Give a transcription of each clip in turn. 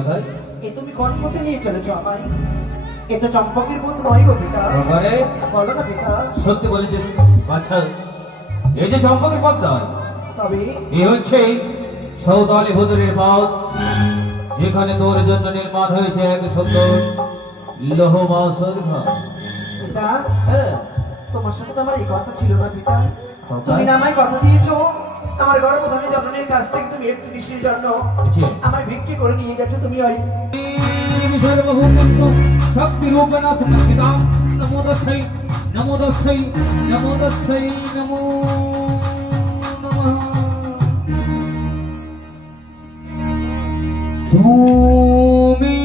লখাই এ তুমি কোন পথে নিয়ে চলেছো আমায়? এ তো চম্পকের পথ নয় গো পিতা। বাবারে বলো না পিতা। সত্যি বলেছিস আচ্ছা, এই যে চম্পকের পথ নয়, তবে এ হচ্ছে সৌদালি ভুতুরের পথ, যেখানে তোর জন্য নির্মাণ হয়েছে এক সুন্দর লোহবাসর ঘর। পিতা, হ্যাঁ, তোমার সাথে তো আমার এই কথা ছিল না পিতা। কথা? তুমি না আমায় কথা দিয়েছো, আমার গর্ভধারী জননীর কাছ থেকে তুমি একটু বিশেষ জন্য জি। আমায় বিক্রি করে নিয়ে গেছো তুমি। ওই শক্তি রূপনা সমস্ত নমো দস্যৈ নমো দস্যৈ নমো দস্যৈ নমো নমঃ। তুমি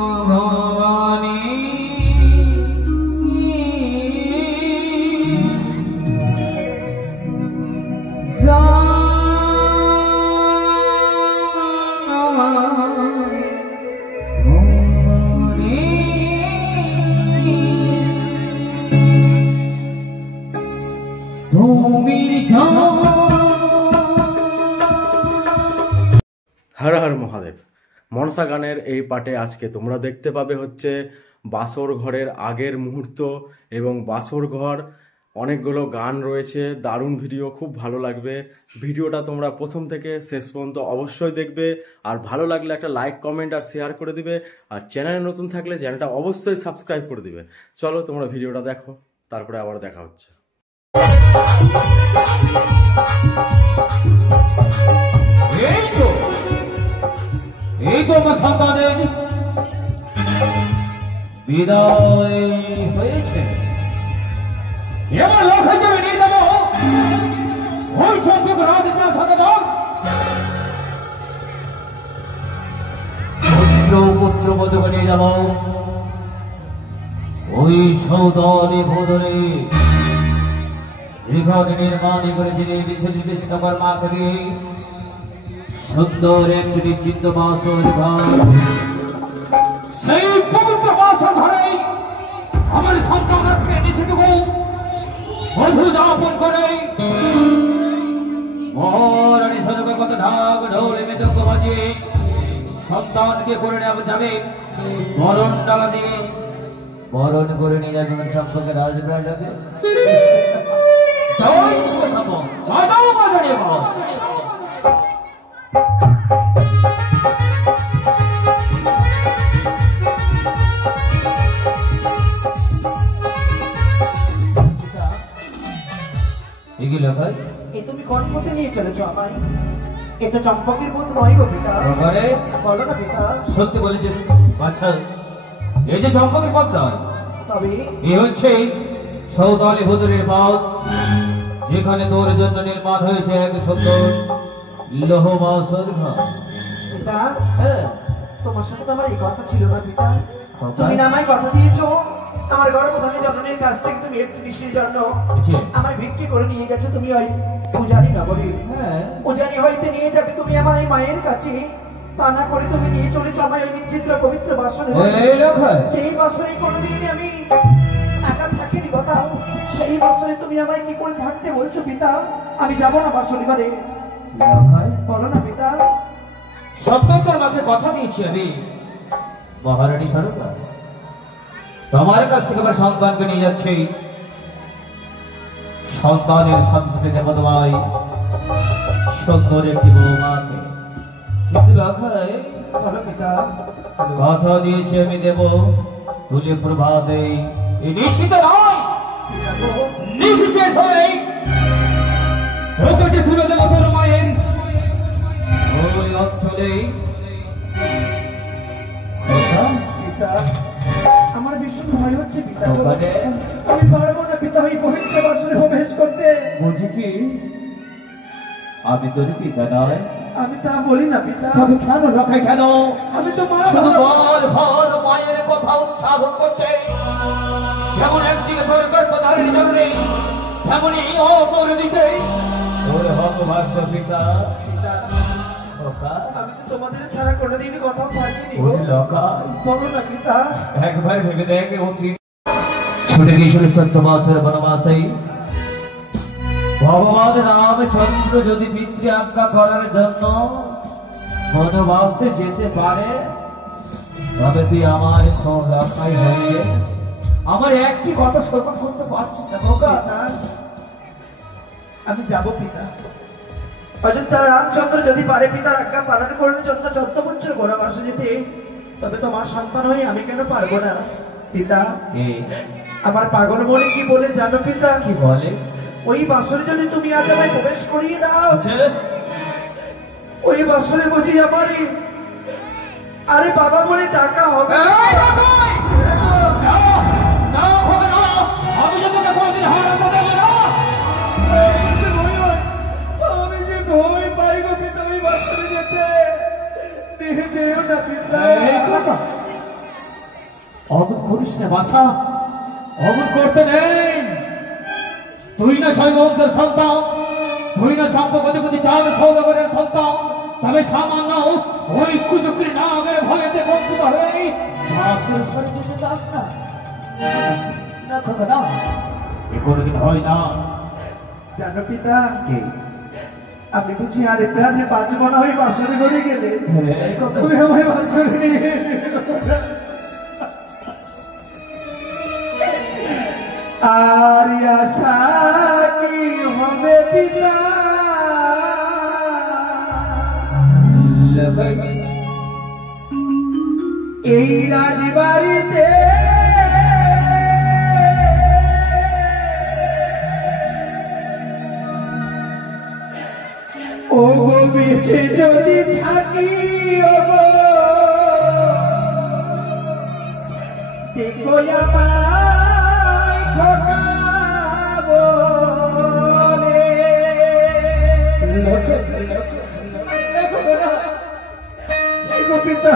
ভবানী হর হর মহাদেব। মনসা গানের এই পাটে আজকে তোমরা দেখতে পাবে হচ্ছে বাসর ঘরের আগের মুহূর্ত এবং বাসর ঘর, অনেকগুলো গান রয়েছে, দারুণ ভিডিও, খুব ভালো লাগবে। ভিডিওটা তোমরা প্রথম থেকে শেষ পর্যন্ত অবশ্যই দেখবে, আর ভালো লাগলে একটা লাইক কমেন্ট আর শেয়ার করে দিবে, আর চ্যানেলে নতুন থাকলে চ্যানেলটা অবশ্যই সাবস্ক্রাইব করে দিবে। চলো তোমরা ভিডিওটা দেখো, তারপরে আবার দেখা হচ্ছে। এই তো আমার সন্তানের বিদায় হয়েছে, এবার লক্ষ্য করে নিয়ে যাব ওই চম্পক রাজপ্রাসাদে। পুত্র বধূকে নিয়ে যাব ওই সৌদালি ভুতুরে, যেখানে নির্মাণ করেছিলেন বিশেষ বিশ্বকর্মাকে দিয়ে সুন্দর একটি নিশ্চিন্ত বাসর ঘর। সেই পবিত্র বাসর ঘরে আমার সন্তান আজকে নিচেটুকু মধু যাপন করে মহারানী সনকের মতো ঢাক ঢোল মৃদঙ্গ বাজিয়ে সন্তানকে করে নেওয়া যাবে বরণ ডালা দিয়ে, বরণ করে নিয়ে যাবে চম্পকের রাজপ্রাসাদে। জয় শিব শম্ভু, জয় দেব। এ তুমি কোন পথে নিয়ে চলেছো আমায়? এ তো চম্পকের পথ নয় গো পিতা। বাবারে বলো না পিতা। সত্যি বলেছিস আচ্ছা, এই যে চম্পকের পথ নয়, তবে এ হচ্ছে সৌদালি ভুতুরের পথ, যেখানে তোর জন্য নির্মাণ হয়েছে এক সুন্দর লোহবাসর ঘর। পিতা, হ্যাঁ, তোমার সাথে তো আমার এই কথা ছিল না পিতা। কথা? তুমি না আমায় কথা দিয়েছো, আমার গর্ভধারী জননীর কাছ থেকে তুমি একটু বিশেষ জন্য জি। আমায় বিক্রি করে নিয়ে গেছো তুমি। ওই পূজারি নগরী, হ্যাঁ, পূজারি হইতে নিয়ে যাবে তুমি আমায় মায়ের কাছে, তা না করে তুমি নিয়ে চলেছো আমায় ওই নিশ্চিদ্র পবিত্র বাসরে। এই লখাই যেই বাসরে কোনোদিনই আমি একা থাকিনি কোথাও, সেই বাসরে তুমি আমায় কি করে থাকতে বলছো পিতা? আমি যাব না বাসরে ঘরে। লখাই বলো না পিতা। সত্য তোর মাঝে কথা দিয়েছি আমি, মহারানী সরকার তোমার কাছ থেকে আমার সন্তানকে নিয়ে যাচ্ছি, সন্তানের সাথে সাথে দেব তোমায় সুন্দর একটি বৌমাকে। কিন্তু লখাই বলো পিতা। কথা দিয়েছি আমি দেব তুলে প্রভাতে, এই নিশ্চিত নয় নিশি শেষ হয়ে ওকে যে তুলে দেব তোর মায়ের ওই অঞ্চলে। পিতা, আমার ভীষণ ভয় হচ্ছে পিতা। ওখানে আমি পারবো না পিতা ওই পবিত্র বাসরে প্রবেশ করতে। বুঝি কি আমি তোর পিতা নয়? আমি তা বলি না পিতা। তবে কেন লখাই, কেন? আমি তো মা। শুধু বল ভর মায়ের কথা উচ্চারণ করছে, যেমন একদিকে তোর গর্ভধারীর জন্য তেমনি অপর দিকে তোর হতভাগ্য পিতা। খোকা আমি তো তোমাদের ছাড়া কোনোদিন কোথাও থাকিনি গো। ওরে লোকাই বলো না পিতা। একবার ভেবে দেখে ও ছুটে গিয়েছিল 14 বছর বনবাসে ভগবান রামচন্দ্র যদি পিতৃ আজ্ঞা করার জন্য বনবাসে যেতে পারে তবে তুই আমার রক্ষাই হয়ে আমার একটি কথা শ্রবণ করতে পারছিস না খোকা? পিতা, আমি যাব পিতা। অযোধ্যা রামচন্দ্র যদি পারে পিতার আজ্ঞা পালন করার জন্য 14 বছর বনবাসে যেতে, তবে তোমার সন্তান হয়ে আমি কেন পারবো না পিতা? আমার পাগল মনে কি বলে জানো পিতা? কি বলে? ওই বাসরে যদি তুমি আজ আমায় প্রবেশ করিয়ে দাও, ওই বাসরে বুঝি আমারই আরে বাবা বলে টাকা হবে। আমি যে তোকে কোনদিন হারাতে দেব না। আমি যে ভয় পাই গো পিতা ওই বাসরে যেতে। নিয়ে যেও না পিতা। অমন করিস না বাছা, অমন করতে নেই। তুই না শৈবংশের সন্তান, তুই না চম্পকধিপতি চাঁদ সৌদাগরের সন্তান, তবে সামান্য ওই কুচুকরি নাগের ভয়েতে বঞ্চিত হয়ে বাসুর ঘরে যেতে চাস না। না খোকা না, এ কোনোদিন হয় না। জানো পিতা, আমি বুঝি আরে প্রাণে বাঁচবো না ওই বাসরে ঘরে গেলে। তুমি আমায় বাসরে নিয়ে আর আশা কি হবে পিতা? এই রাজবাড়িতে ও গো বেঁচে যদি থাকি, ও গো দেখো আমায় খোকা বলে। এই গো পিতা,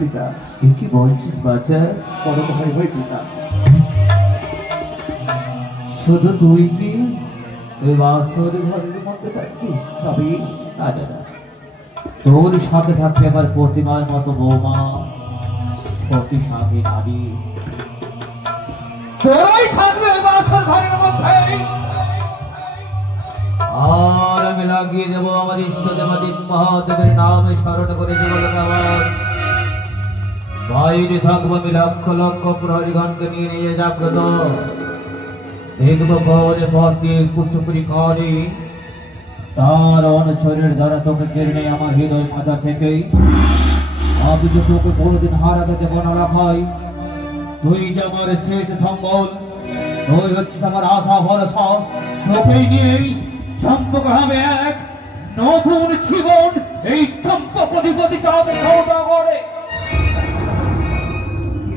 পিতা। কি বলছিস বাচ্চা? বড় ভাই হই পিতা। শুধু তুই কি ওই বাসর ঘরের মধ্যে থাকবি? তবে না না না, তোর সাথে থাকবে আমার প্রতিমার মতো বৌমা, সতী নারী। তোরাই থাকবে ওই বাসর ঘরের মধ্যে। আর আমি লাগিয়ে দেবো আমার ইষ্ট দেবাদিন মহাদেবের নামে স্মরণ করে দেবো আমার বাইরে থাকবো আমি লক্ষ লক্ষ প্রহরীগণকে নিয়ে নিয়ে জাগ্রত। দেখবো পরে পথ দিয়ে কুচুকুরি করে তার অনুচরের দ্বারা তোকে কেড়ে নেই আমার হৃদয় খাঁচা থেকে। আমি যে তোকে কোনোদিন হারাতে দেব না রাখাই। তুই যে আমার শেষ সম্বল, তুই হচ্ছিস আমার আশা ভরসা। তোকেই নিয়েই চম্পক হবে এক নতুন জীবন এই চম্পক অধিপতি চাঁদ সৌদাগরে।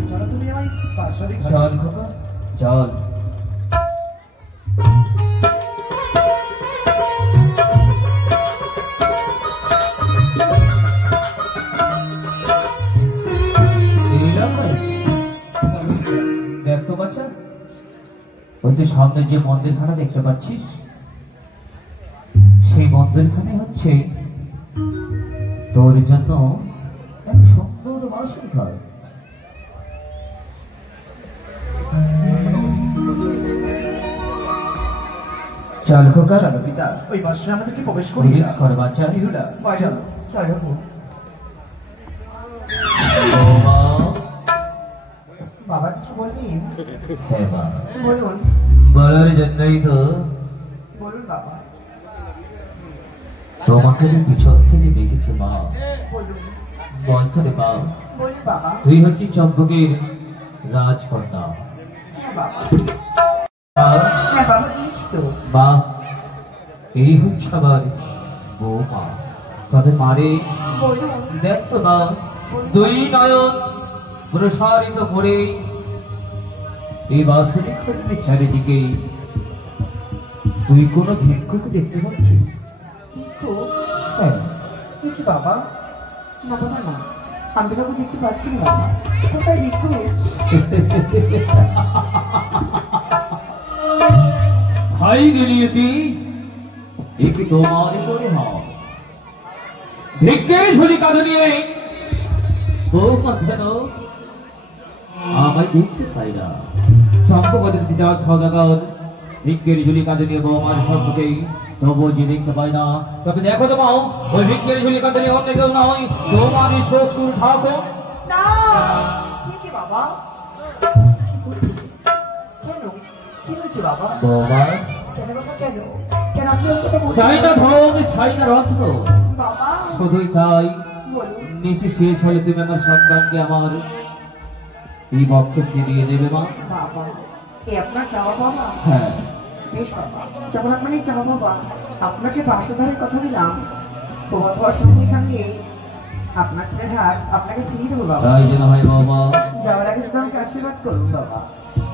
চলো তুমি আমার বাসরি ঘরে। চল খোকা চল। দেখতো বাচ্চা, ওই তুই সামনে যে মন্দিরখানা দেখতে পাচ্ছিস, সেই মন্দিরখানে হচ্ছে তোর জন্য এক সুন্দর বাসর ঘর। চল খোকা চলো পিতা, ওই বাসরে আমাদেরকে প্রবেশ করি। প্রবেশ কর বাচ্চা। ইহুদা চলো চলো। বৌমা, বাবা কিছু বলবি? হ্যাঁ মা, বলুন বলার জন্যই তো বলুন বাবা। তোমাকে আমি পিছন থেকে দেখেছি মা। বলুন বলতো রে মা, বলুন বাবা। তুই হচ্ছিস চম্পকের রাজকন্যা। হ্যাঁ বাবা, মা, হ্যাঁ বাবা দিয়েছি তো। মা, এই হচ্ছে আমার বৌমা। তবে মারে বলুন দেখতো না, দুই নয়ন প্রসারিত করে এই বাসরি ঘরের চারিদিকে তুই কোনো ভিক্ষুকে দেখতে পাচ্ছিস? ভিক্ষু? হ্যাঁ। কি বাবা? না বাবা না, আমি তো কাউকে দেখতে পাচ্ছি না বাবা। কোথায় ভিক্ষু? ভাই নিয়তি, এ কি তোমার পরিহাস? ভিক্ষের ঝুলি কাঁধে নিয়ে বৌমা যেন আমায় দেখতে পাই না। চম্পকের দিজাত সদাগর ভিক্ষের ঝুলি কাঁধে নিয়ে বৌমার সম্পর্কে তবুও যে দেখতে পাই না। তবে দেখো তো মাও, ওই ভিক্ষের ঝুলি কাঁধে নিয়ে অন্য কেউ নয়, তোমারই শ্বশুর ঠাকুর। না কি বাবা? কেন কি হয়েছে বাবা? বৌমা কেন বাবা কেন? কেন আপনি ওর কথা বলছেন? চাই না ধন, চাই না রত্ন, বাবা শুধুই চাই বলুন। নিচে শেষ হলে তুমি আমার সন্তানকে আমার এই বক্ষে ফিরিয়ে দেবে মা। বাবা এ আপনার চাওয়া বাবা? হ্যাঁ। বেশ বাবা, যখন আপনার এই চাওয়া বাবা, আপনাকে বাসধারের কথা দিলাম, প্রভাত হওয়ার সঙ্গে সঙ্গে আপনার ছেলের হাত আপনাকে ফিরিয়ে দেবো বাবা। তাই যেন হয় বাবা। যাওয়ার আগে শুধু আমাকে আশীর্বাদ করুন বাবা,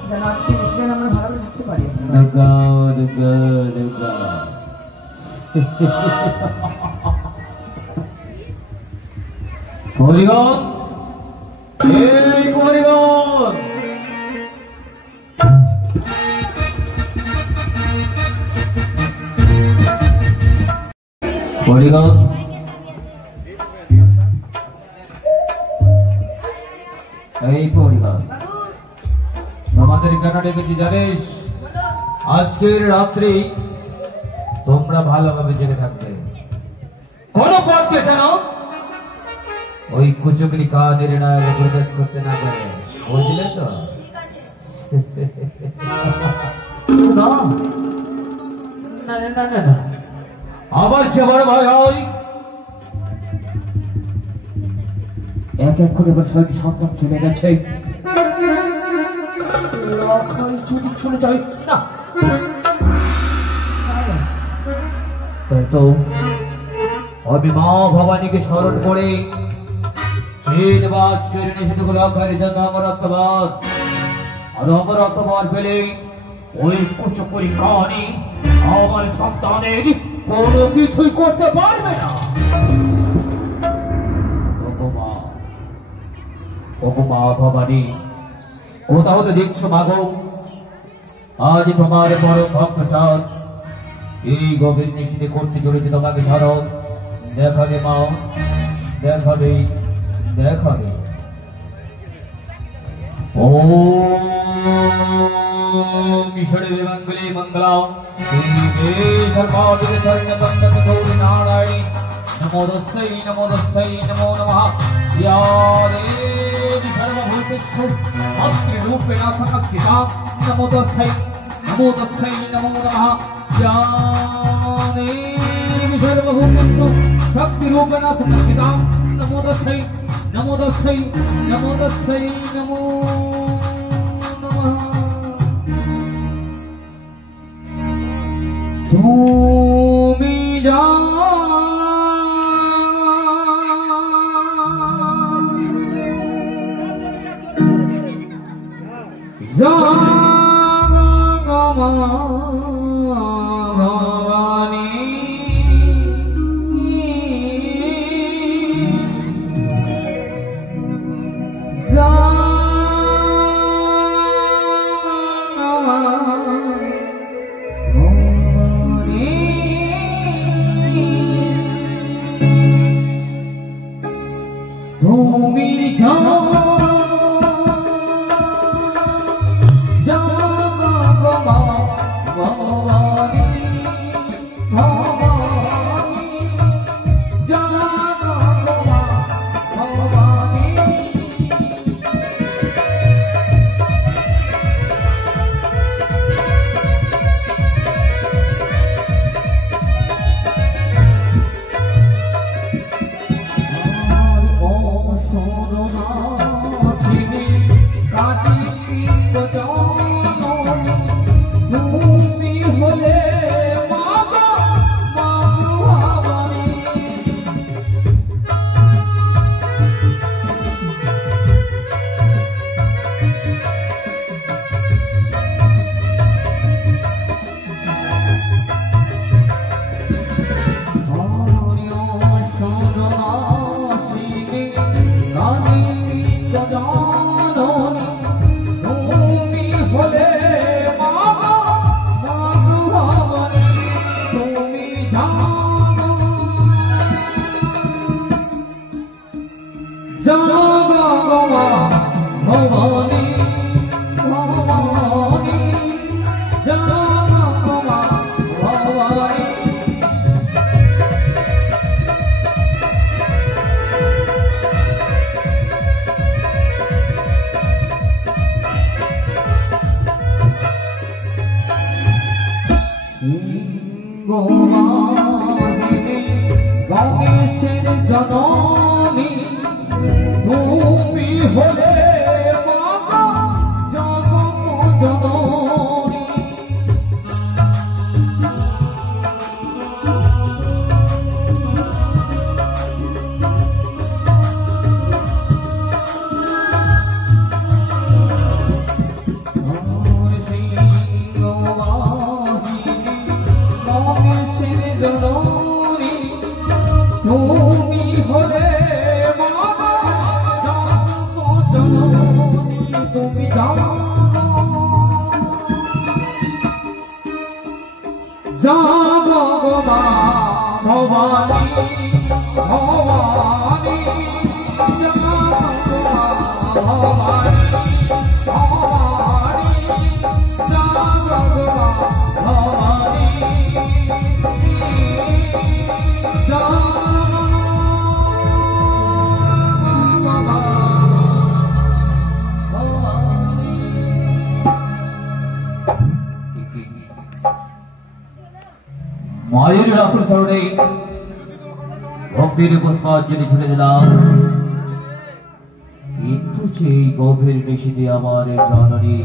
যেন আজকে নিশ্চয় আমরা ভালোভাবে থাকতে পারি। দুর্গা দুর্গা দুর্গা। হরিগণ, এই হরিগণ, হরিগণ, এই পরিবার আমাদের কেন ডেকেছি জানিস? আজকের রাত্রি তোমরা ভালোভাবে জেগে থাকবে। কোন পথকে জানো ওই কুচুকরি কাদের নায়ক প্রবেশ করতে না পারে, বুঝলে তো? না না না না না না, আবার যে বড় ভয় হয় এক এক করে এবার ছয়টি সন্তান চলে গেছে। যদি চলে যায় না, তাই তো আমি মা ভবানীকে স্মরণ করে আজকের নিষেধগুলো আকারের জন্য আমার অর্থবাদ আর আমার অর্থবাদ পেলে ওই কুচুকুরি কাহানি আমার সন্তানের কোনো কিছুই করতে পারবে না। ওগো মা ভবানী, কোথাও তো দেখছো মাগো, আজ তোমার বড় ভক্ত চাঁদ এই গভীর নিশীথে করতে চলেছে তোমাকে ধারণ। দেখাবে মা, দেখাবে, দেখাবে। ওম ঈশ্বরে মঙ্গলে মঙ্গলাম শ্রী সর্বাধিক সর্বদণ্ডক গৌরী নারায়ণী নমোদস্যৈ নমোদস্যৈ নমো নমঃ। या देवी सर्वभूतेषु मातृरूपेण संस्थिता नमोदस्यै नमोदस्यै नमो नमः। या देवी सर्वभूतेषु शक्तिरूपेण संस्थिता नमोदस्यै नमोदस्यै नमोदस्यै नमो नमः। তুমি ভবানী তুমি জননী তুমি হলে মাগো জগৎ জননী। তুমি হলে মাগো জগৎ জননী, তুমি জাগো জাগো মা ভবানী ভবানী জাগো মা ভবানী ভবানী জাগো মা ভবানী মায়ের রাতুল চরণে ভক্তির পুষ্পাঞ্জলি ছুড়ে দিলাম, কিন্তু সেই গভীর নিশীথে আমার জননী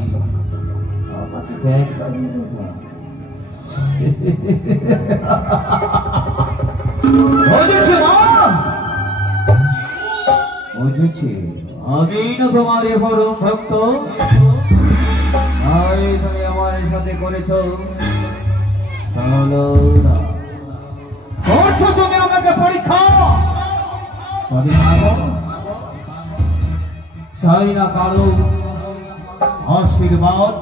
আমাকে ত্যাগ বুঝেছি আমি না তোমার পরম ভক্ত, তুমি আমার সাথে করেছ করছো তুমি আমাকে পরীক্ষা। চাই না কারো আশীর্বাদ,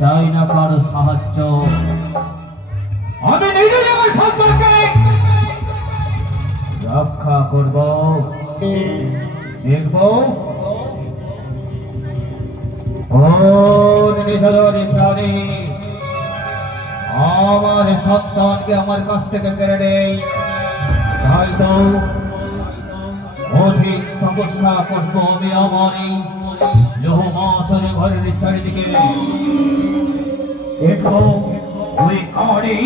চাই না কারো সাহায্য। আমি নিজেই আমার সন্তানকে রক্ষা করব। দেখব কোন নির্যাতনী প্রাণী আমার সন্তানকে আমার কাছ থেকে কেড়ে নেই। তাই তো কঠিন তপস্যা করবো আমি আমারই লোহমাসনে ঘরের চারিদিকে। দেখবো ওই কাঁড়ি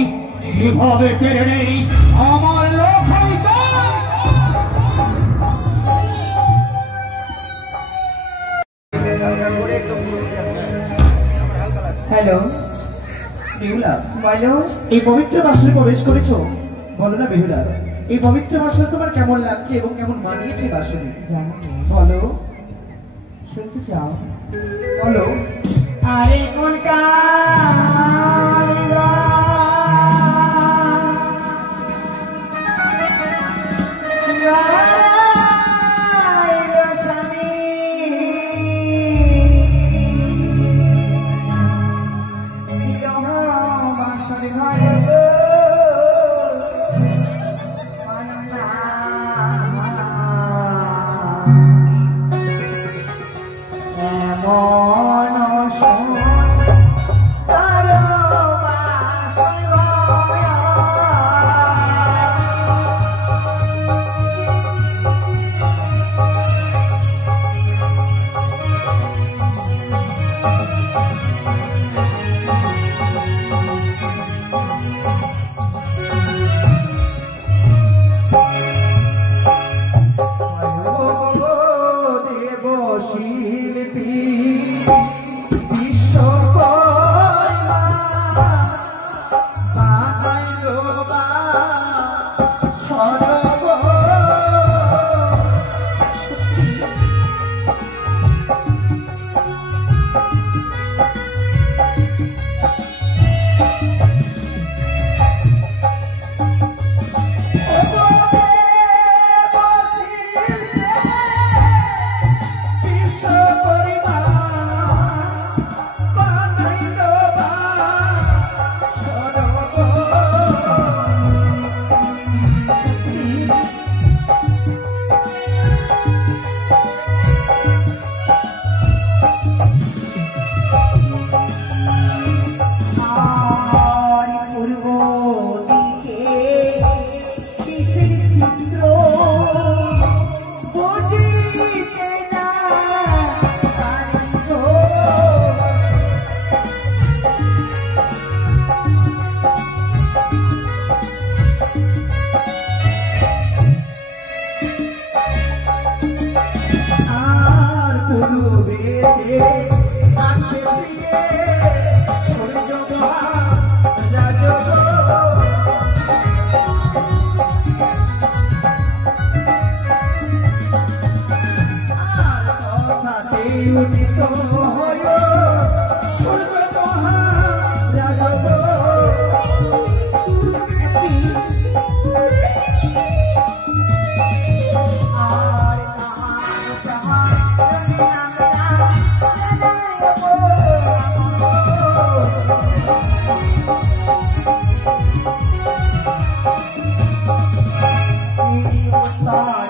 কিভাবে কেড়ে নেই আমার লোক হইতে। হ্যালো বেহুলা, বলো। এই পবিত্র বাসরে প্রবেশ করেছো? বলো না বেহুলা, এই পবিত্র বাসরে তোমার কেমন লাগছে এবং কেমন মানিয়েছে বাসরে? জানো বলো, শুনতে চাও? বলো। আরে কোন Bye.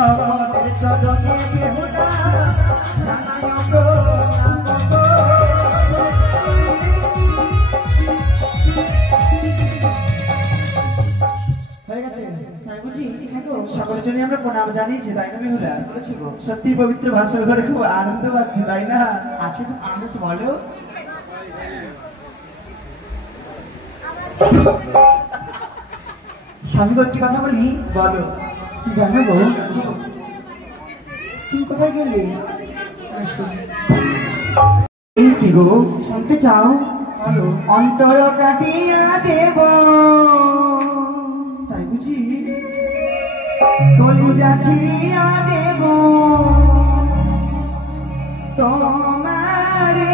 সকলের চরণে বেহুলা জানাই প্রণাম গো। হয়ে গেছে তাই বুঝি? হ্যাঁ গো, সকলের জন্য আমরা প্রণাম জানিয়েছি তাই না বেহুলা? সত্যি পবিত্র ভাষণ করে খুব আনন্দ পাচ্ছি তাই না? আজকে খুব আনন্দ হচ্ছে বলো। স্বামী একটি কথা বলি, বলো। জানো গো, তুমি কোথায় গেলে? এই কি গো, শুনতে চাও? বলো। অন্তর কাটিয়া দেব, তাই বুঝি? কলিজা ছিড়িয়া দেব তোমারে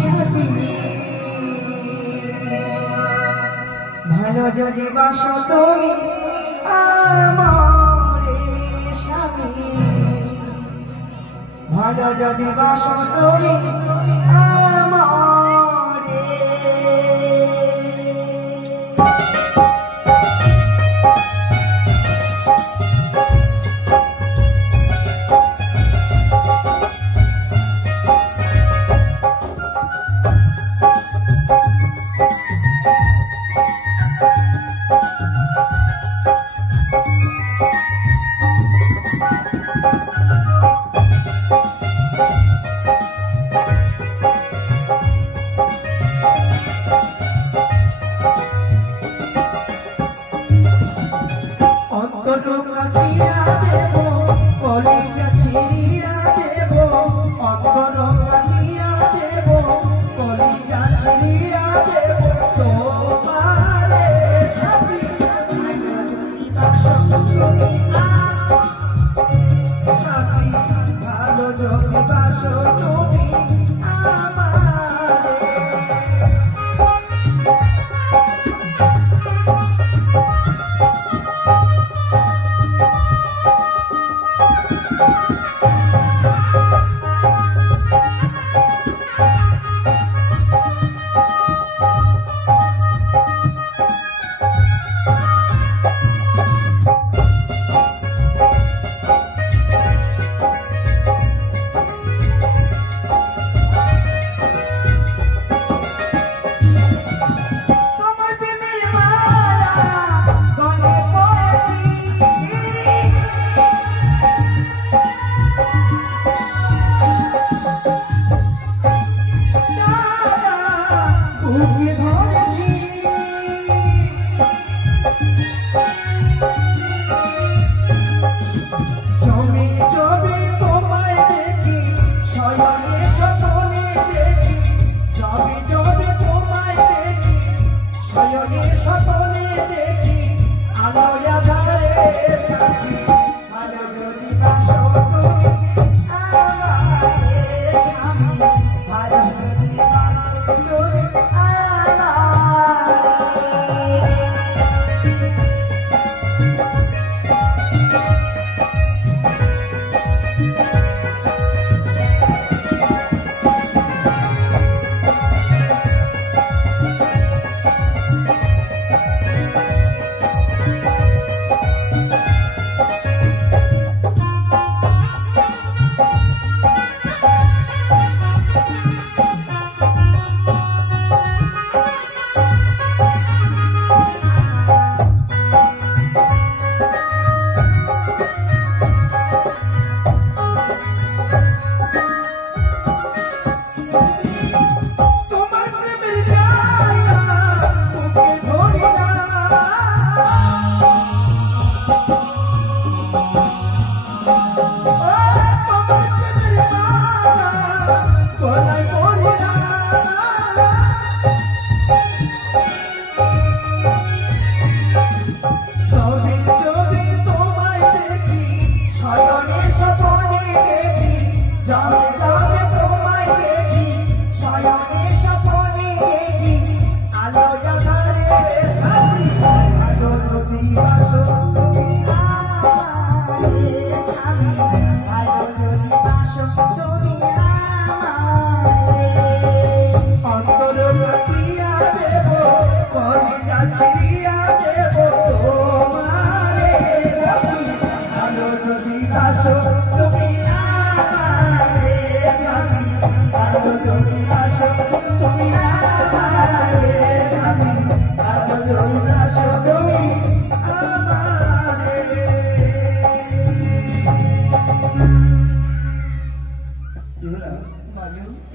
সাথী, ভালো যদি বাসো তুমি আমারে স্বামী, ভালো যদি বাসো তুমি আমারে।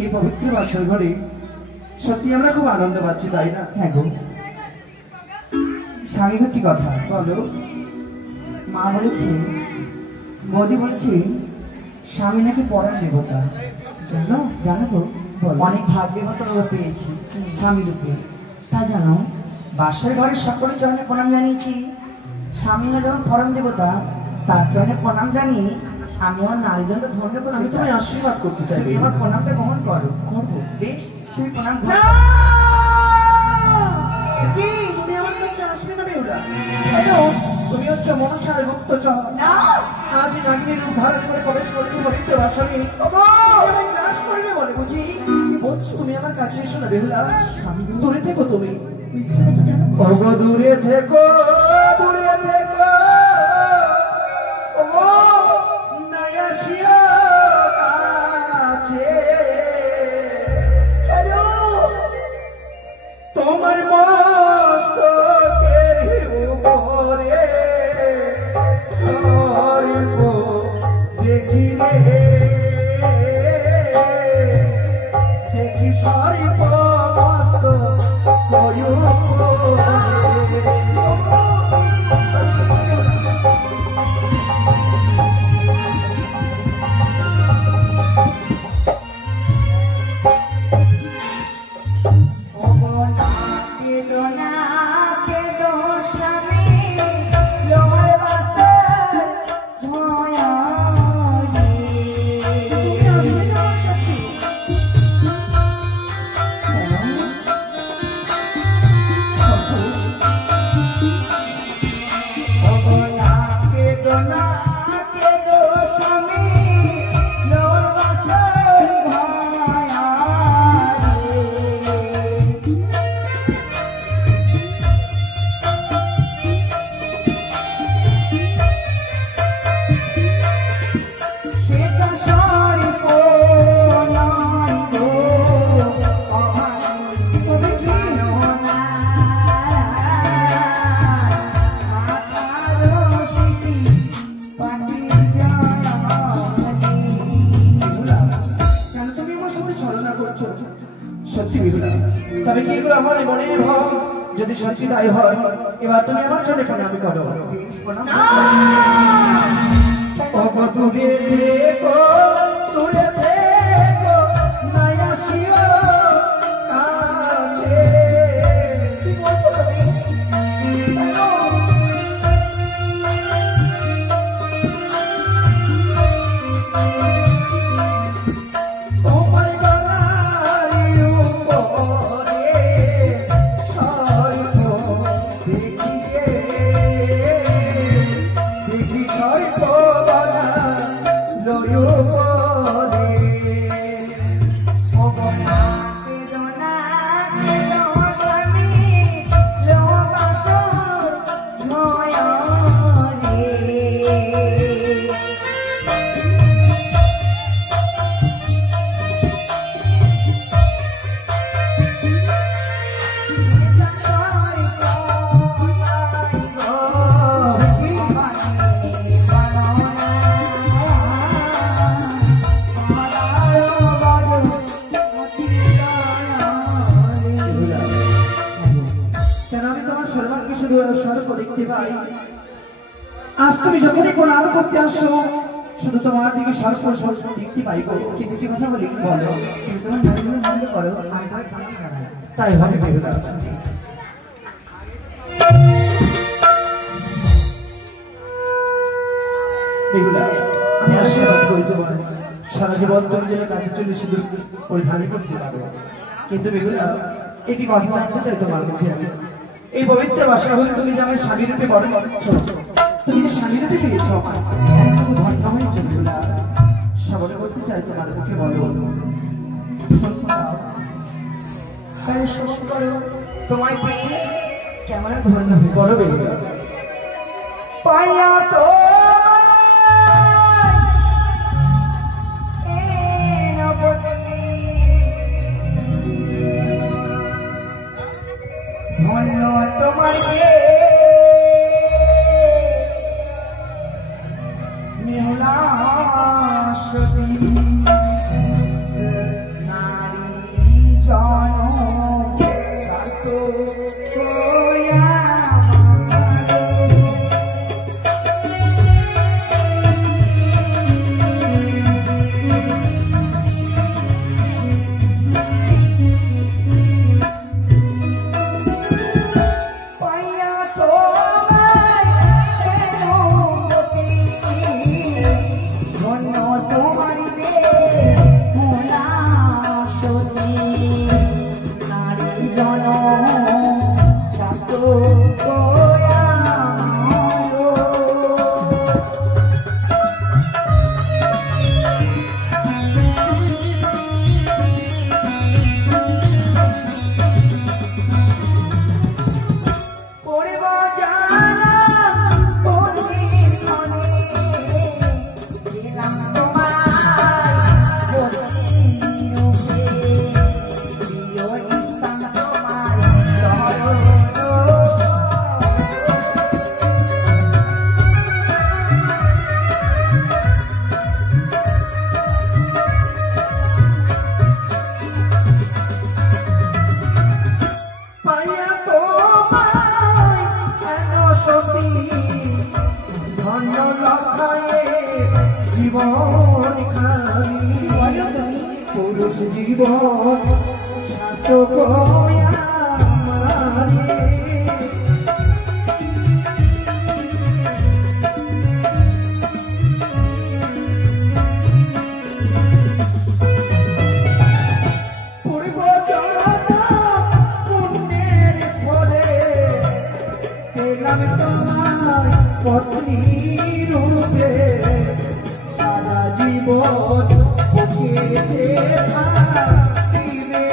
এই পবিত্র বাসর ঘরে সত্যি আমরা খুব আনন্দ পাচ্ছি, তাই না? হ্যাঁ গো, স্বামী কি কথা বলো। মা বলেছে, বৌদি বলেছে স্বামী নাকি পরাণ দেবতা। জানো জানো গো, অনেক ভাগ্যের মতো পেয়েছি স্বামী রূপে। তা জানো, বাসর ঘরের সকলের চরণে প্রণাম জানিয়েছি। স্বামী যখন পরাণ দেবতা, তার চরণে প্রণাম জানিয়ে আমি আমার নারী জন্য ধন্য করে আমি তোমায় আশীর্বাদ করতে চাই। তুমি আমার প্রণামটা গ্রহণ করো। করবো, বেশ, তুমি প্রণাম করো। কি তুমি আমার কাছে আসবে না বেহুলা? তুমি হচ্ছে মনসার গুপ্তচর। আজ নাগিনীর রূপ ধারণ করে প্রবেশ করেছো পবিত্র আসরে। আমায় গ্রাস করবে বলে বুঝি? বলছো তুমি আমার কাছে এসো না বেহুলা। দূরে থেকো তুমি। ওগো দূরে থেকো, দূরে থেকো। ওগো নাই আসিও কাছে। তোমার মস্তকের উপরে সর্ব দেখি রে, দেখি সর্ব মস্তক তবে কি এগুলো আমার মনের ভাব? যদি সত্যি তাই হয়, এবার তুমি আমার জন্য প্রণাম করো। ওগো দূরে দেখো, দূরে দেখো, নাই আসিও কাছে। কি বলছো তুমি? তোমার গলার উপরে সর্ব দেখি রে, দেখি সর্ব গলা লয় উপরে। স্বরূপ দেখতে পাই। আজ তুমি যখনই প্রণাম করতে আসো, শুধু তোমার দিকে স্বরূপ দেখতে পাইব। কিন্তু কি কথা বলি বলো? তোমার নারীগুলো মন্দ করো, আমি তোমার প্রণাম জানাই। তাই হবে বেহুলা। বেহুলা, আমি আশীর্বাদ করি তোমার সারা জীবন তুমি যেন কাছে চলে শুধু পরিধানই করতে পারো। কিন্তু বেহুলা, একটি কথা জানতে চাই তোমার মুখে আমি। এই পবিত্র বাসা হলে তুমি যে আমার স্বামী রূপে বড় করছো, তুমি যে স্বামী রূপে পেয়েছো, আমার একটু ধন্য হয়েছে বেহুলা। সবলে বলতে চাই তোমার মুখে বলো। তোমায় পেয়ে কেমন ধন্য হই। বড় বেহুলা, পাইয়া তো ধন্য তোমাকে নিহুলা সতী না জীবন খালি পুরুষ জীবন সাতক পত্নী রূপে সারা জীবন বুকেতে থাকিবে।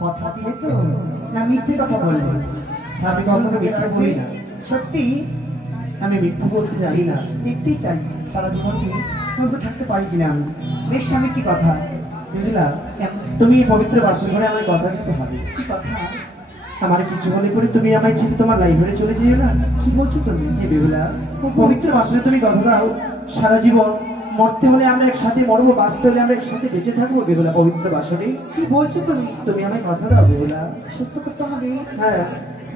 কথা দিয়ে তো না মিথ্যে কথা বলবো? আমি কখনো মিথ্যা বলি না। সত্যি আমি মিথ্যা বলতে জানি না। দেখতেই চাই সারা জীবন কি মধ্যে থাকতে পারি কিনা আমি। বেশ স্বামী কি কথা? বুঝলা, তুমি পবিত্র বাসন ঘরে আমায় কথা দিতে হবে। কি কথা? আমার কিছু মনে করি তুমি আমায় ছেড়ে তোমার লাইব্রেরি চলে যেও না। কি বলছো তুমি? এই বেহুলা, পবিত্র বাসনে তুমি কথা দাও সারা জীবন মরতে হলে আমরা একসাথে মরবো, বাঁচতে হলে আমরা একসাথে বেঁচে থাকবো। বেহুলা, পবিত্র বাসনে কি বলছো তুমি? তুমি আমায় কথা দাও বেহুলা। সত্য করতে হবে? হ্যাঁ।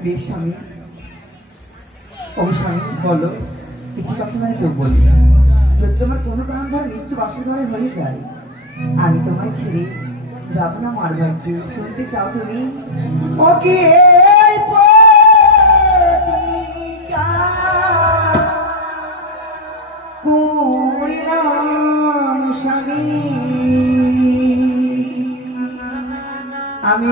বেশ স্বামী। অবশ্যই বলো, একটি কথা আমি তো বলি, যদি তোমার কোনো কারণ ধরে মৃত্যু বাসের ঘরে হয়ে যায়, আমি তোমায় ছেড়ে যাবো না মার বাড়িতে। শুনতে চাও তুমি? ও কি এই পত্রিকা করিলাম স্বামী, আমি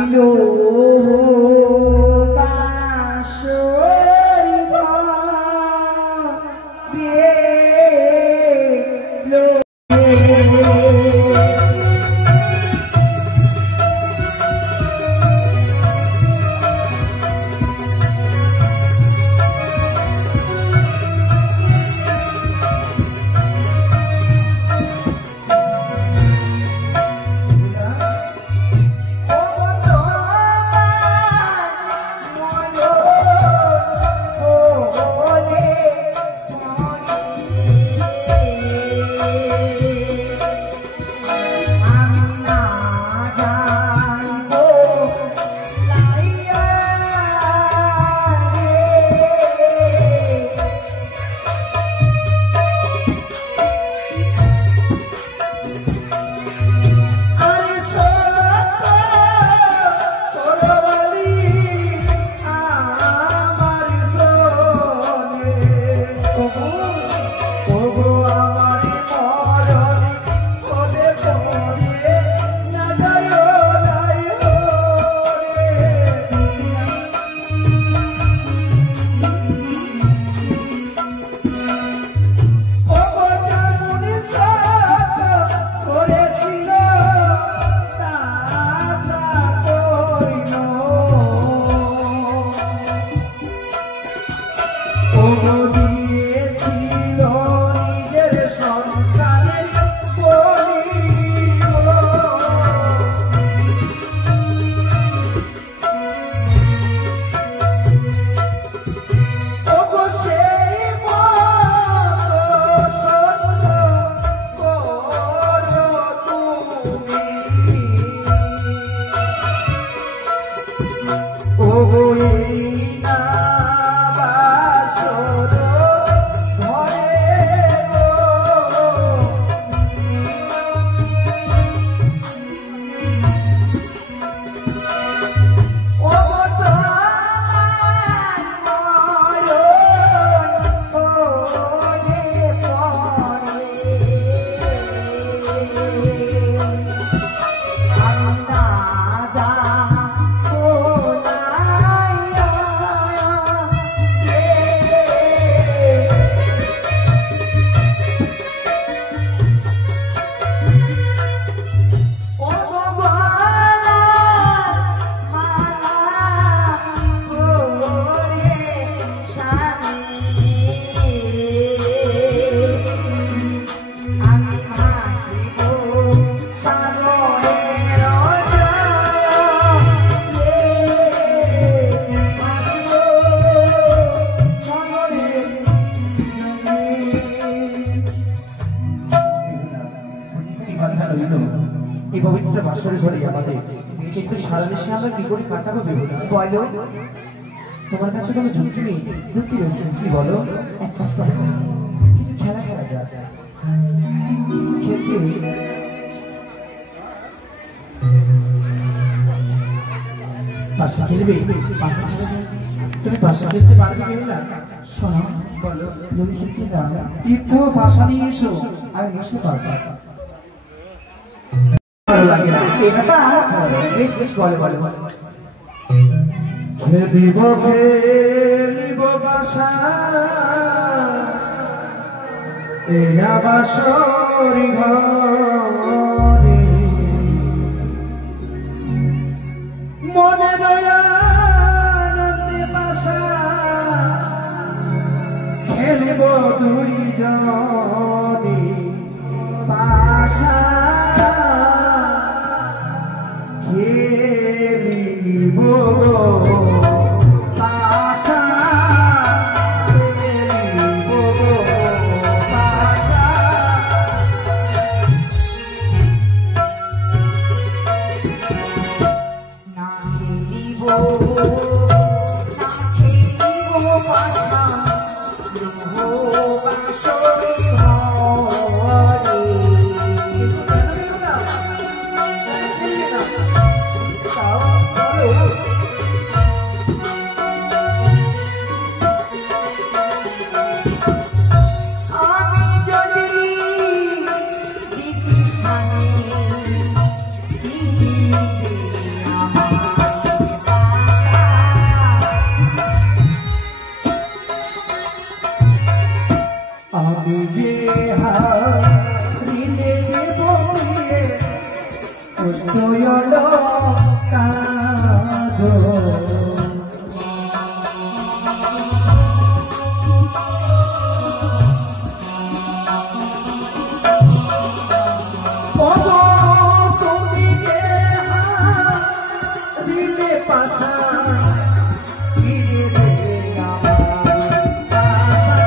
এই পবিত্র বাসর ঘরে আমাদের, কিন্তু সারা দেশে আমরা কি করে কাটাবো বেহুলা? বলো, তোমার কাছে কোনো যুক্তি নেই? যুক্তি রয়েছে। কি বলো? এক কাজ করো, কিছু খেলা খেলা যাক। খেলতে পাশা খেলবে? পাশে খেলা যাক। তুমি পাশা খেলতে পারবে বেহুলা? শোনো, বলো। যদি শিখতে দাও, তীর্থ পাশা নিয়ে এসো। আমি নিশ্চয় পারবো। ভালো লাগে না এই ব্যাপার আমার ভালো লাগে। বেশ বেশ, বলে বলে বলে। খেলিব খেলিব বাসা এরা বাসরি ঘরে, মনে রয়ানন্দে বাসা খেলিব দুই জনে বাসা খেলিব বাসা খেলিব বাসা। না খেলিব, না খেলিব বাসা, রুহ বাসরি ঘরে। আমি যদি চিকিৎসানে আমি যে হারিলে বইয়ে উদয়ন কাঁদো, ওগো তুমি যে হারিলে পাশা ফিরে দেবে আমার আশা।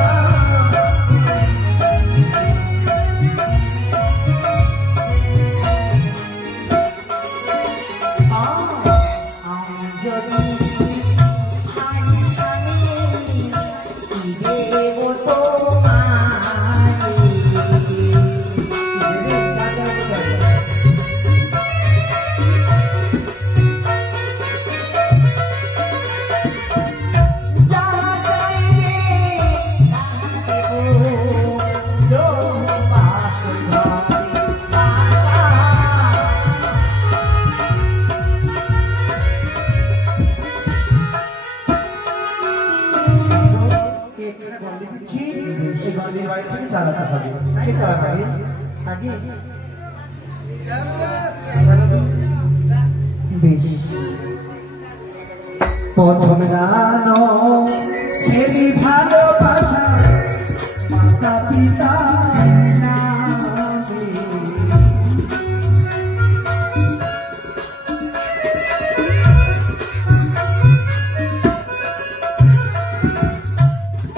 আমি যদি আইসানে দেব তোমারে। যা চাইবে তা দেব, লোক বাসর ঘরে বাসা। এখানে গন্ডি দিচ্ছি, এই গন্ডির বাইরে থেকে চালাতে হবে। কে চালাতে হবে? আগে বেশ, প্রথম গান ফেরি ভালোবাসা মাতা পিতা নামে।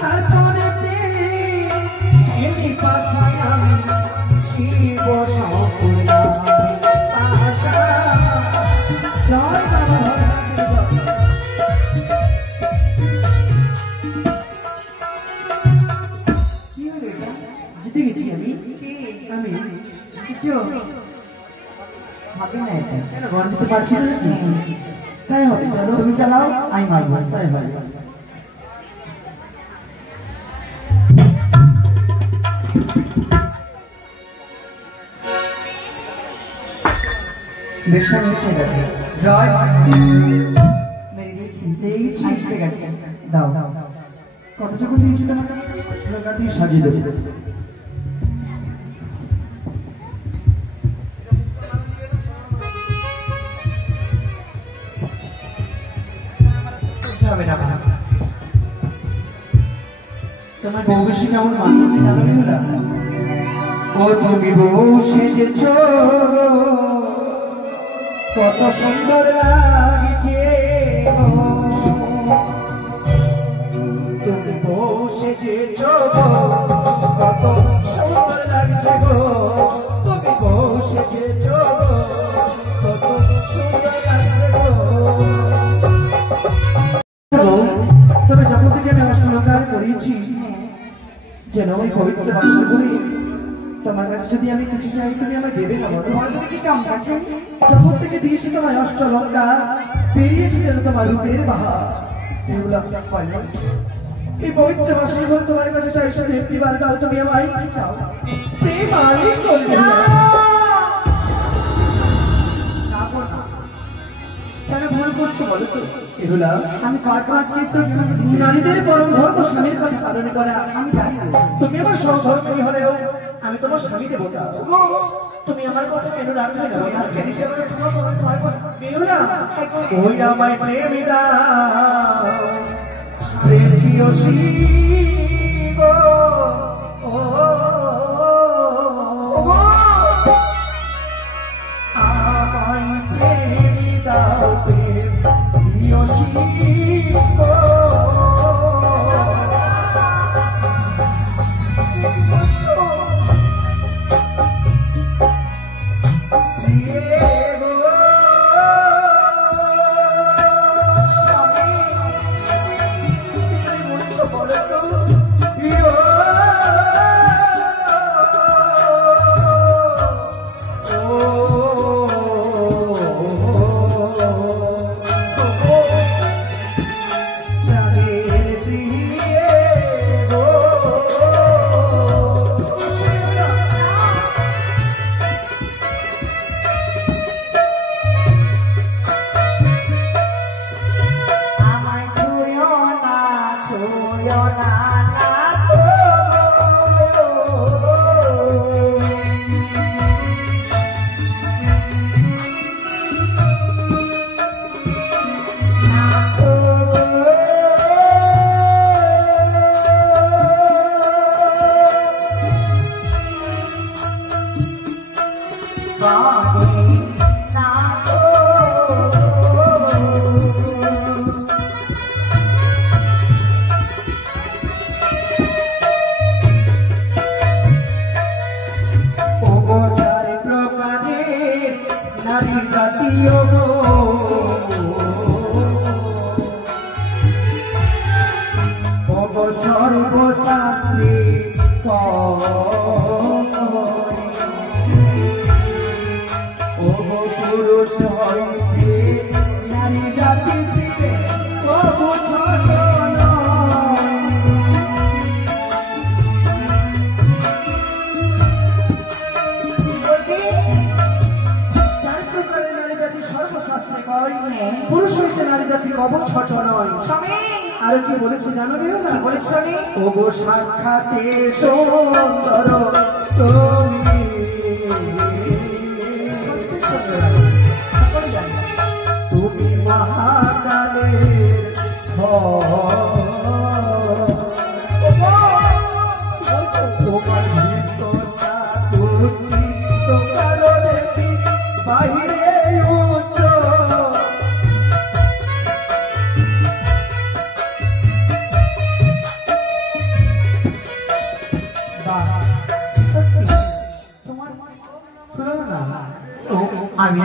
তারপরে ফেরি পাশায় আমি শিব সম্পূর্ণ আশা। জয় বাবা কি হলো এটা? জিতে গেছি আমি। আমি কিছু হবে না এটা। কেন ঘর দিতে পারছি না নাকি? তাই হবে, চলো তুমি চালাও, আমি মারবো। তাই হয়। বেশ হচ্ছে দেখো। জয় মেরে দিয়েছি, এই আসবে গেছে। দাও দাও। কত যখন দিয়েছি তোমাকে? সোনার দিয়ে সাজিয়ে দেবো। হবে না, হবে না। তোমার বউ বেশি কেমন মানিয়েছে জানো বেহুলা? ও তুমি বউ সেজেছ, কত সুন্দর লাগছে গো। তুমি বউ সেজেছ, কত সুন্দর লাগছে গো। তুমি বউ সেজেছ, যদি আমি কিছু চাই তুমি আমায় দেবে না বলো? তুমি কি চাও আমার কাছে? জগৎ থেকে দিয়েছি তোমায় অষ্টলঙ্কা, পেরিয়েছি যেন তোমার রূপের বাহার। এগুলো পাইলে এই পবিত্র বাসর ঘরে তোমার কাছে চাই শুধু একটি বার দাও তুমি আমায় কি চাও? প্রেম আলিঙ্গন করবে। কেন ভুল করছো বলো তো? এগুলা আমি পারবো আজকে এসব নারীদের পরম ধর্ম স্বামীর কথা পালন করা। আমি জানি না। তুমি আমার সহধর্মিণী হলেও আমি তোমার স্বামী দেবতা। তুমি আমার কথা কেন রাখবে না? তুমি আজকে নিষেধ করে তোমার কোনো পারবো না। বেহুলা, ওই আমায় প্রেমী দাও, প্রেয়সী গো, ও গো, আমায় প্রেমী দাও, প্রেয়সী গো। সর্বশাস্ত্রী পুরুষ হইতে নারী জাতি প্রভু ছোট পুরুষ হইতে নারী জাতি কবু ছোট নয়। আর কি বলেছে জানো না? বলেছে ও গো সাক্ষাতে সুন্দর তুমি, তুমি মহাকালের তোমার ভিতরটা চিত্ত কারো দেখি বাহিরে উচ্চ। আমি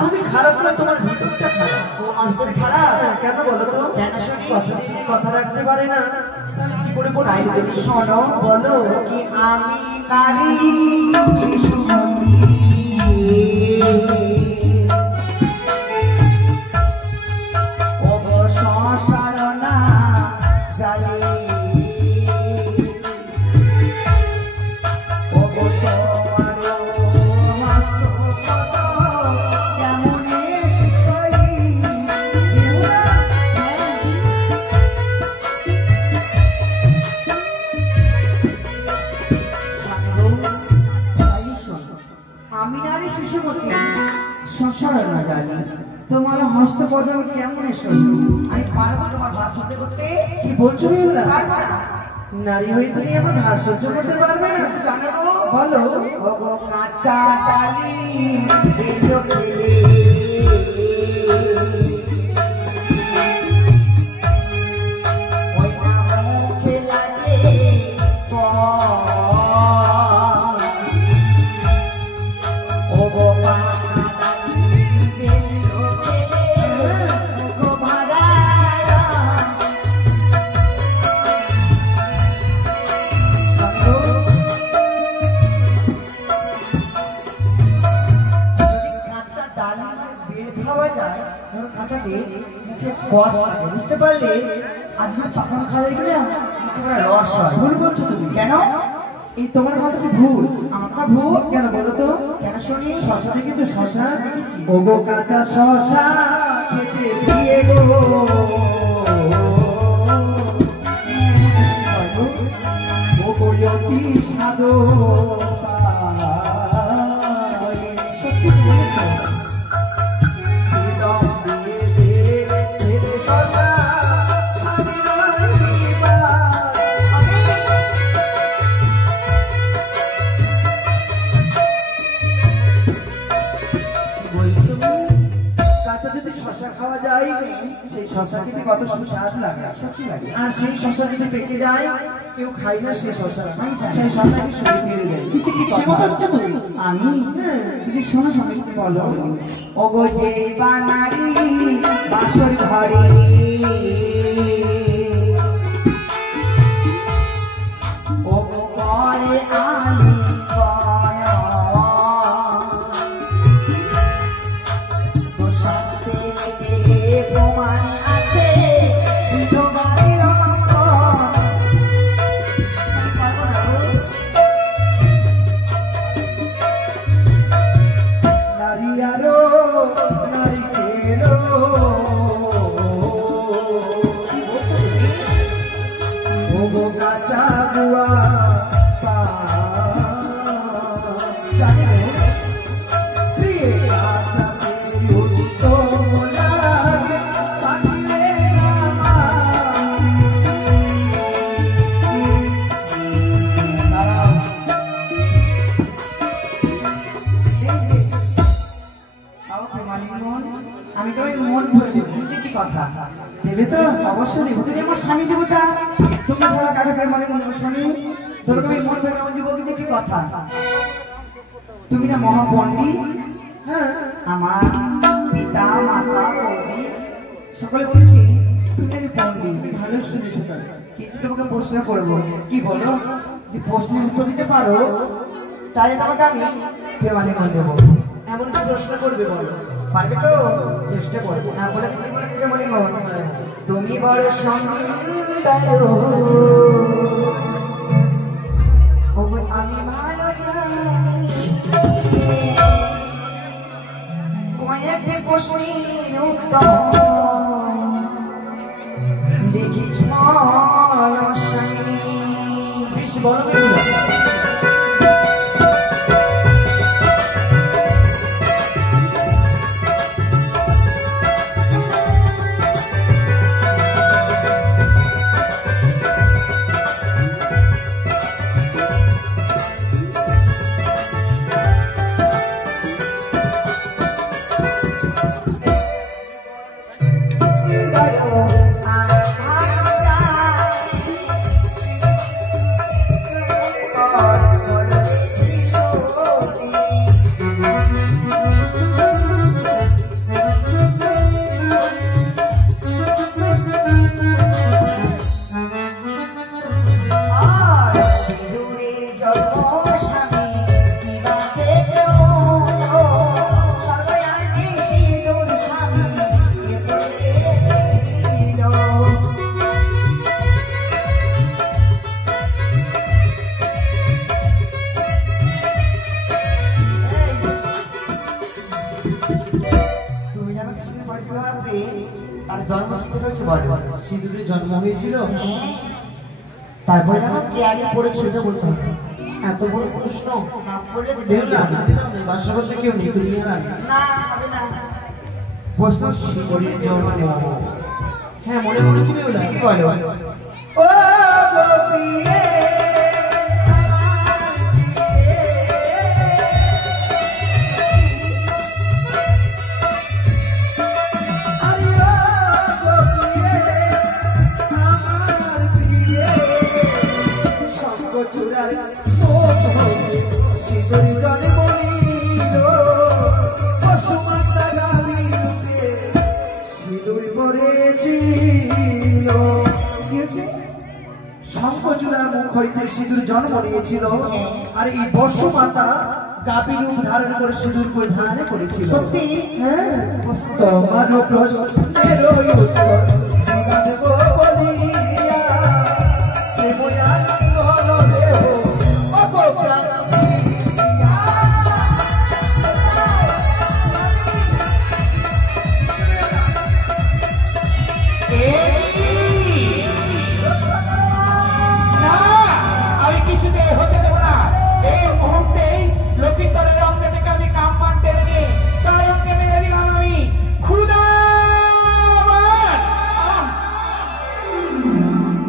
তুমি খারাপ না, তোমার ভিতরটা খারাপ। খারাপ কেন বলো তো? কতদিন কথা রাখতে পারে না, তাহলে কি করে শোনো, বলো কি আমি নারী শিশুমতী, সংসার না জানি তোমার হস্তপদ আমি কেমন এসো? আমি পারবো তোমার ভার সহ্য করতে? কি বলছো? পারবো না। নারী হয়ে তুমি আমার ভার সহ্য করতে পারবে না? জানো বলো। ওগো কাঁচা ডালি মুখে কষ লাগে, বুঝতে পারলে? আজ যদি পাখন খাওয়া গেলে একেবারে রস হয়। ভুল বলছো তুমি। কেন? এই তোমার কথা কি ভুল? আমারটা ভুল কেন বলো তো? কেন শুনি? শশা দেখেছো? শশা দেখেছি। ওগো কাঁচা শশা খেতে প্রিয়ে গো, ওগো অতি স্বাদু পায়। সত্যি বলেছো। হৃদয় দিয়ে খেতে শশা স্বাদী রহিবা। কাঁচা যদি শশা খাওয়া যায়, সেই শশা খেতে কত সুস্বাদ লাগে, সত্যি লাগে। আর সেই শশা যদি পেকে যায়, কেউ খায় না সেই শশা, সেই শশাকে শরীর ফেলে দেয়। সে কথা হচ্ছে তুমি। আমি যদি শোনো সবাই বলো, ওগো যে বানারি বাসর ঘরে ওগো করে আলি প্রমাণ আছে বিধবারের নারী আরো নারীকেরও ওগো কাঁচা গুয়া জানি প্রিয় কাঁচা উত্তম লাগে পাখিলে আমি তো ওই মন ভরে দেবো, কিন্তু কি কথা দেবে তো? অবশ্যই দেবো। তুমি আমার স্বামী দেবতা, তুমি ছাড়া কারো কার মালিক দেবো শুনি, তোমাকে আমি মন ভরে দেবো, কিন্তু কি কথা? তুমি না মহাপণ্ডিত। হ্যাঁ, আমার পিতা মাতা বৌদি সকলে বলছি তুমি নাকি পণ্ডিত। ভালো শুনেছো তাই। কিন্তু তোমাকে প্রশ্ন করবো, কি বলো? যদি প্রশ্নের উত্তর দিতে পারো তাহলে তোমাকে আমি প্রেমালিঙ্গন দেবো। এমন কি প্রশ্ন করবে বলো? পারবে তো? চেষ্টা করবো। না বলে কি বলে প্রেমালিঙ্গন? তুমি বড় সুন্দর, ওগো আমি ভালো জানি, কয়েকটি প্রশ্নের উত্তর দেখিস মনস্বামী। বেশ বড় মেয়ে। তার জন্ম কি হয়েছে বলো? সিঁদুরে জন্ম হয়েছিল। তারপরে জানো কে আগে পড়েছিল তো বলতে হবে। এত বড় প্রশ্ন না পড়লে বাসা করতে কেউ নেই, তুমি আর আমি। না হবে না। প্রশ্ন শরীরে জন্ম নেওয়া। হ্যাঁ, মনে পড়েছে বেহুলা। কি বলো? ও গো প্রিয়ে, শঙ্কচূড়া মুখ হইতে সিঁদুর জন্ম নিয়েছিল। আর এই বর্ষমাতা গাভী রূপ ধারণ করে সিঁদুর পরিধান করেছিল। সত্যি? হ্যাঁ। তোমার প্রশ্নের উত্তর দেব বলিয়া প্রেময়ানন্দ দেহ অপপ্রাণ। আমি কিছুতে হতে দেবো না। এই মুহূর্তে লক্ষিন্দরের অঙ্গে থেকে আমি কাম মানতে নিয়ে তার অঙ্গে মেরে দিলাম আমি ক্ষুধা।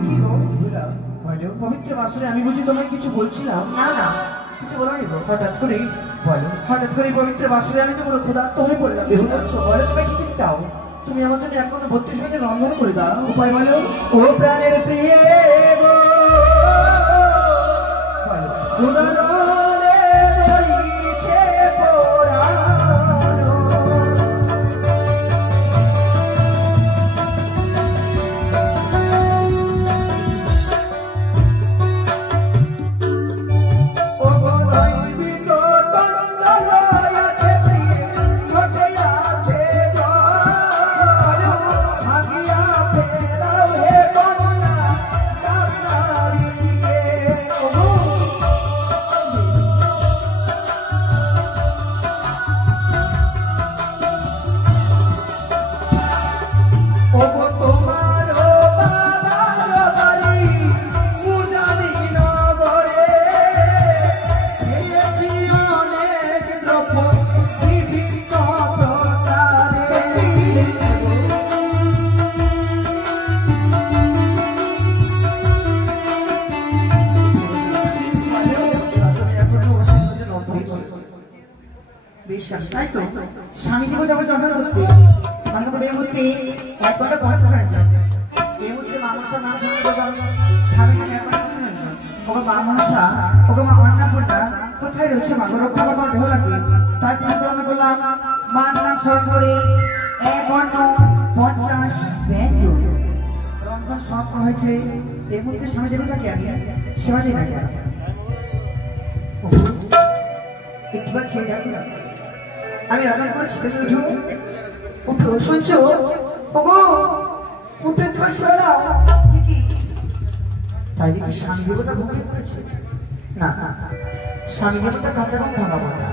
কি গো বলো, পবিত্র বাসরে আমি বুঝি তোমায় কিছু বলছিলাম? না না, কিছু বলো নি গো। হঠাৎ করে বলো, হঠাৎ করে পবিত্র বাসরে আমি তো পুরো ক্ষুধার্ত হয়ে পড়লাম। বলছো বলো, তোমায় কি খেতে চাও? তুমি আমার জন্য এখনো 32 মিনিট রন্ধন করে দাও। উপায় বলো। ও প্রাণের প্রিয়ে গো, উদারলে ধরিছে পরাণ। ও গো দৈবিক তন্ডল আছে প্রিয়ে, ঘটে আছে জল, ভাগিয়া ফেলাও হে কন্যা কান্নারিকে। ওগো তোমার বাবার বাড়ি উজানি নগরে, খেয়েছি অনেক দ্রব্য বিভিন্ন প্রকারে। বিশ্বাস তাই তো? স্বামী দেবো যাবো জন্ম করতে মানে তো এই মুহূর্তে 1 ঘন্টা 50 মিনিট এই মুহূর্তে মামসা নাম শুনে দেবো আমি স্বামী মানে 1 ঘন্টা 50 মিনিট। ওকে মামসা, ওকে মা অন্নপূর্ণা কোথায় রয়েছে? মা গো রক্ষা করবার ঢেউ লাগে। তার জন্য আমরা বললাম মা নাম স্মরণ করে 1 অন্ন 50 ব্যঞ্জন রন্ধন সমাপ্ত হয়েছে। এই মুহূর্তে স্বামী দেবতাকে আমি সেবা দিয়ে রাখি। একবার ছেড়ে দেখো না, আমি রান্না করেছি। উঠো উঠো, শুনছো? ওগো উঠো, একবার সেবা দাও। কি তাই কি স্বামী দেবতা ঘুমিয়ে পড়েছে? না না, স্বামী দেবতার কাঁচা ঘুম ভাঙাবো না।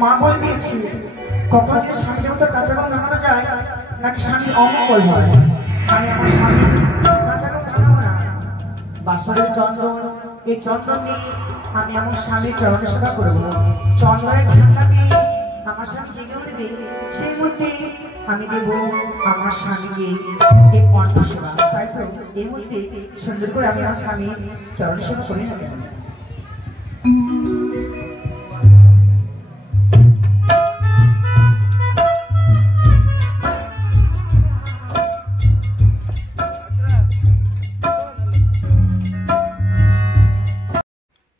মা বলে দিয়েছি কখন যে স্বামী দেবতার কাঁচা ঘুম ভাঙানো যায় নাকি স্বামী অমঙ্গল হয়। আমি আমার স্বামী কাঁচা ঘুম ভাঙাবো না। বাসরের চন্দন, এই চন্দন দিয়ে আমি আমার স্বামীর চরণ সেবা করবো। চন্দনের ঠান্ডা পেয়ে আমার স্বামী জেগে উঠবে, সেই মধ্যে আমি দেব আমার স্বামীকে এই কণ্ঠ সেবা। তাই তো এই মধ্যে সুন্দর করে আমি আমার স্বামীর চরণ সেবা করে নেব।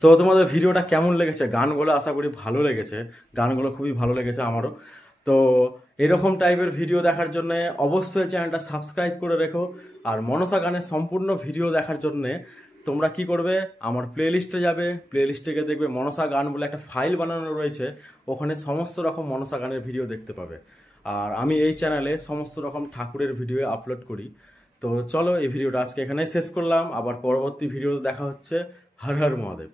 তো তোমাদের ভিডিওটা কেমন লেগেছে? গানগুলো আশা করি ভালো লেগেছে, গানগুলো খুবই ভালো লেগেছে আমারও। তো এরকম টাইপের ভিডিও দেখার জন্য অবশ্যই চ্যানেলটা সাবস্ক্রাইব করে রেখো। আর মনসা গানের সম্পূর্ণ ভিডিও দেখার জন্য তোমরা কি করবে, আমার প্লেলিস্টে যাবে, প্লেলিস্টে গিয়ে দেখবে মনসা গান বলে একটা ফাইল বানানো রয়েছে, ওখানে সমস্ত রকম মনসা গানের ভিডিও দেখতে পাবে। আর আমি এই চ্যানেলে সমস্ত রকম ঠাকুরের ভিডিও আপলোড করি। তো চলো এই ভিডিওটা আজকে এখানেই শেষ করলাম, আবার পরবর্তী ভিডিওতে দেখা হচ্ছে। হর হর মহাদেব।